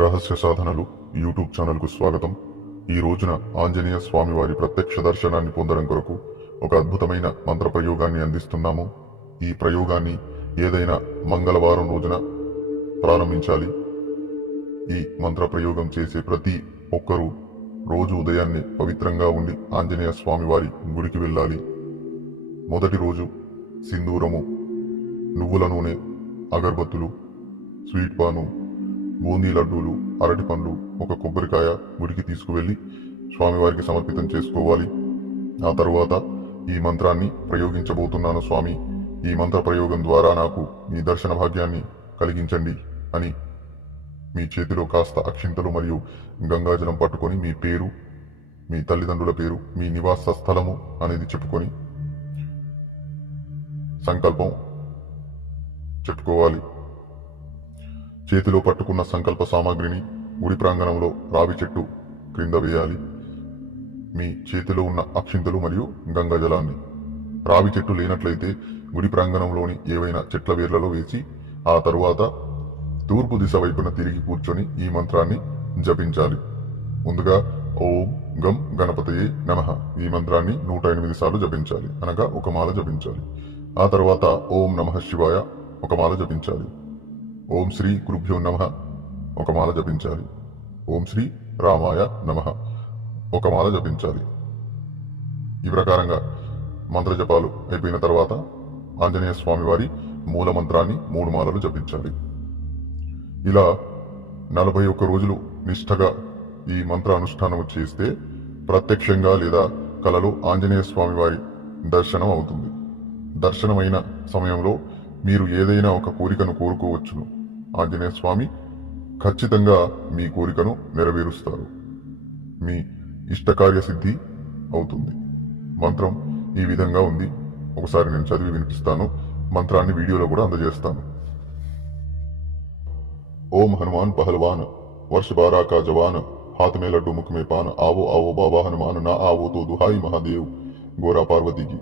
రహస్య సాధనలు యూట్యూబ్ ఛానల్కు స్వాగతం. ఈ రోజున ఆంజనేయ స్వామి వారి ప్రత్యక్ష దర్శనాన్ని పొందడం కొరకు ఒక అద్భుతమైన మంత్ర ప్రయోగాన్ని అందిస్తున్నాము. ఈ ప్రయోగాన్ని ఏదైనా మంగళవారం రోజున ప్రారంభించాలి. ఈ మంత్ర ప్రయోగం చేసే ప్రతి ఒక్కరూ రోజు ఉదయాన్నే పవిత్రంగా ఉండి ఆంజనేయ స్వామి వారి గుడికి వెళ్ళాలి. మొదటి రోజు సింధూరము నువ్వుల నూనె అగరబత్తులు స్వీట్ పాను బూందీ లడ్డూలు అరటి పండ్లు ఒక కొబ్బరికాయ గుడికి తీసుకువెళ్ళి స్వామివారికి సమర్పితం చేసుకోవాలి. ఆ తరువాత ఈ మంత్రాన్ని ప్రయోగించబోతున్నాను స్వామి. ఈ మంత్ర ప్రయోగం ద్వారా నాకు మీ దర్శన భాగ్యాన్ని కలిగించండి అని మీ చేతిలో కాస్త అక్షింతలు మరియు గంగాజలం పట్టుకొని మీ పేరు మీ తల్లిదండ్రుల పేరు మీ నివాస స్థలము అనేది చెప్పుకొని సంకల్పం చెప్పుకోవాలి. చేతిలో పట్టుకున్న సంకల్ప సామాగ్రిని గుడి ప్రాంగణంలో రావి చెట్టు క్రింద వేయాలి. మీ చేతిలో ఉన్న అక్షింతలు మరియు గంగాజలాన్ని రావి చెట్టు లేనట్లయితే గుడి ప్రాంగణంలోని ఏవైనా చెట్ల వేర్లలో వేసి ఆ తరువాత తూర్పు దిశ వైపున తిరిగి కూర్చొని ఈ మంత్రాన్ని జపించాలి. ముందుగా ఓం గం గణపతయే నమః. ఈ మంత్రాన్ని నూట ఎనిమిది సార్లు జపించాలి. అనగా ఒక మాల జపించాలి. ఆ తర్వాత ఓం నమః శివాయ ఒక మాల జపించాలి. ఓం శ్రీ గురుభ్యో నమ. ఒక మాల జపించాలి. ఓం శ్రీ రామాయ నమ. ఒక మాల జపించాలి. ఈ ప్రకారంగా మంత్ర జపాలు అయిపోయిన తర్వాత ఆంజనేయ స్వామి వారి మూల మంత్రాన్ని మూడు మాలలు జపించాలి. ఇలా నలభై ఒక్క రోజులు నిష్ఠగా ఈ మంత్ర అనుష్ఠానం చేస్తే ప్రత్యక్షంగా లేదా కలలో ఆంజనేయ స్వామి వారి దర్శనం అవుతుంది. దర్శనమైన సమయంలో మీరు ఏదైనా ఒక కోరికను కోరుకోవచ్చును ఆంజనేయ స్వామి ఖచ్చితంగా మీ కోరికను నెరవేరుస్తారు మీ ఇష్టకార్య సిద్ధి అవుతుంది మంత్రం ఈ విధంగా ఉంది ఒకసారి నేను చదివి వినిపిస్తాను మంత్రాన్ని వీడియోలో కూడా అందజేస్తాను ओम हनुमान पहलवान वर्ष बारह का जवान हाथ में लड्डू मुख में पान आवो आवो बाबा हनुमान ना आवो तो दुहाई महादेव गोरा पार्वती की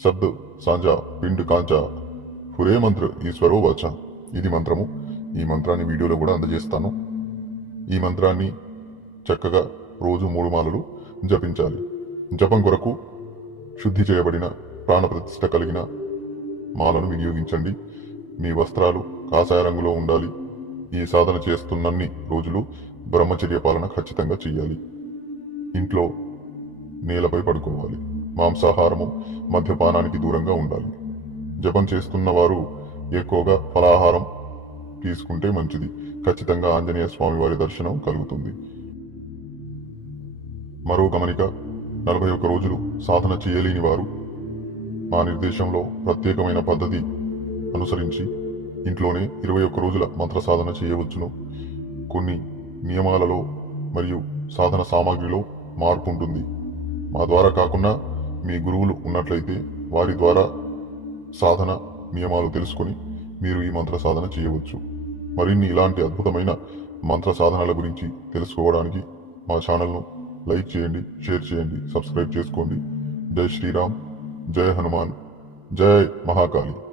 శబ్ద సాంజా పిండ్ కాంచా పురే మంత్ర ఈశ్వరో వాచ ఇది మంత్రము. ఈ మంత్రాన్ని వీడియోలో కూడా అందజేస్తాను. ఈ మంత్రాన్ని చక్కగా రోజు మూడు మాలలు జపించాలి. జపం కొరకు శుద్ధి చేయబడిన ప్రాణప్రతిష్ట కలిగిన మాలను వినియోగించండి. మీ వస్త్రాలు కాషాయ రంగులో ఉండాలి. ఈ సాధన చేస్తున్నన్ని రోజులు బ్రహ్మచర్య పాలన ఖచ్చితంగా చేయాలి ఇంట్లో నేలపై పడుకోవాలి. మాంసాహారము మద్యపానానికి దూరంగా ఉండాలి. జపం చేస్తున్న వారు ఎక్కువగా ఫలాహారం తీసుకుంటే మంచిది. ఖచ్చితంగా ఆంజనేయ స్వామి వారి దర్శనం కలుగుతుంది. మరో గమనిక నలభై ఒక్క రోజులు సాధన చేయలేని వారు మా నిర్దేశంలో ప్రత్యేకమైన పద్ధతి అనుసరించి ఇంట్లోనే ఇరవై ఒక్క రోజుల మంత్ర సాధన చేయవచ్చును. కొన్ని నియమాలలో మరియు సాధన సామాగ్రిలో మార్పు ఉంటుంది మా ద్వారా కాకుండా మీ గురువులు ఉన్నట్లయితే వారి ద్వారా సాధన నియమాలు తెలుసుకొని మీరు ఈ మంత్ర సాధన చేయవచ్చు. మరిన్ని ఇలాంటి అద్భుతమైన మంత్ర సాధనల గురించి తెలుసుకోవడానికి మా ఛానల్ను లైక్ చేయండి షేర్ చేయండి సబ్స్క్రైబ్ చేసుకోండి. జై శ్రీరామ్ జై హనుమాన్ జై మహాకాళి.